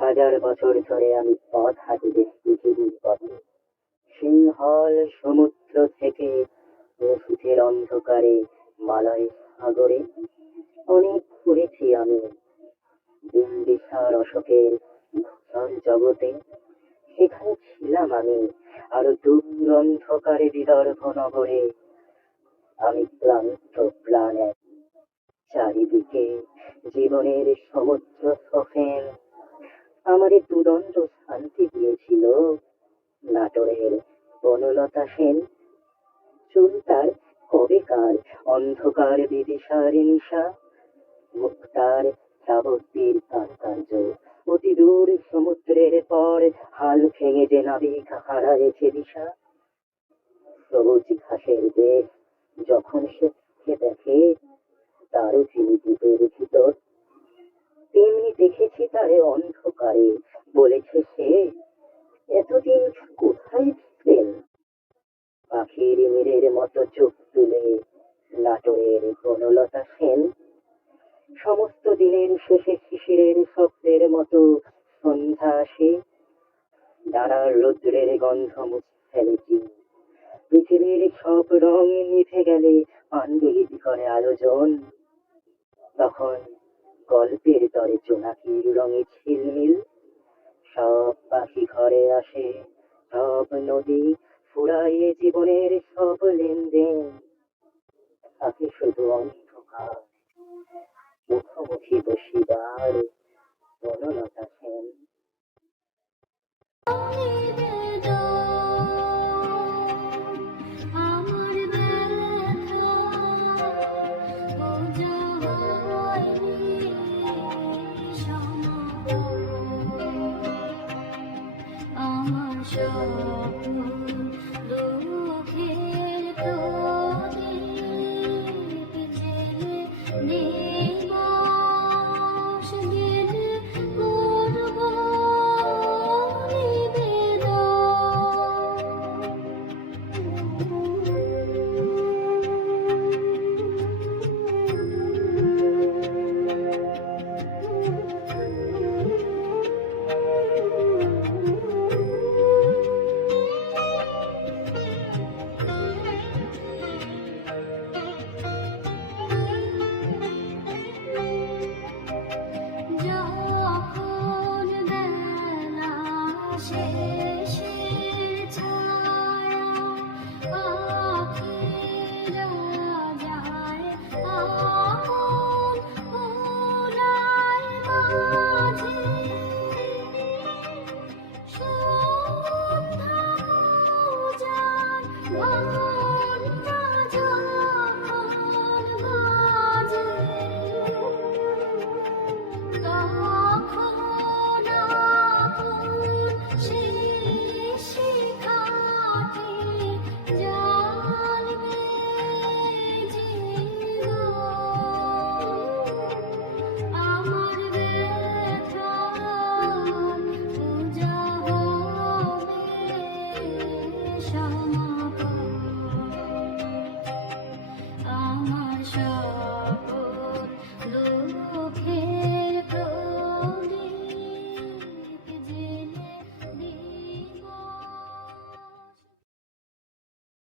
হাজার বছর ধরে আমি পথ হাঁটিতে পৃথিবীর পথে, সিংহল সমুদ্র থেকে ওষুধের অন্ধকারে, মালয় সাগরে অনেক ঘুরেছি আমি। বিম্বিসার অশোকের ধূসর জগতে সেখানে ছিলাম আমি। আরো দূর অন্ধকারে বিদর্ভ নগরে আমি ক্লান্ত প্রাণ এক, চারিদিকে জীবনের সমুদ্র সফেন আমারে দুদণ্ড শান্তি দিয়েছিল নাটোরের বনলতা সেন। চুল তার কবেকার অন্ধকার বিদিশার নিশা, মুক্তার শ্রাবস্তির কারুকার্য অতি দূর সমুদ্রের পর হাল ভেঙে যে নাবিক হারায়েছে দিশা। সবুজ ঘাসের দেশ যখন সে দেখে তারও চিনি দ্বীপের ভিতর, তেমনি দেখেছি তারে অন্ধকারে, বলেছে সে এতদিন কোথায় ছিলেন। পাখির নীড়ের মতো চোখ তুলে নাটোরের বনলতা সেন, সমস্ত দিনের শেষে শিশিরের শব্দের মতো সন্ধ্যা আসে, ডানার রৌদ্রের গন্ধ মুছে ফেলেছি। পৃথিবীর সব রং নিভে গেলে পাণ্ডুলিপি করে আয়োজন, তখন গল্পের তরে জোনাকির রঙে ঝিলমিল। সব পাখি ঘরে আসে, সব নদী ফুরায়ে জীবনের সব লেনদেন, থাকে শুধু অন্ধকার মুখোমুখি বসিবার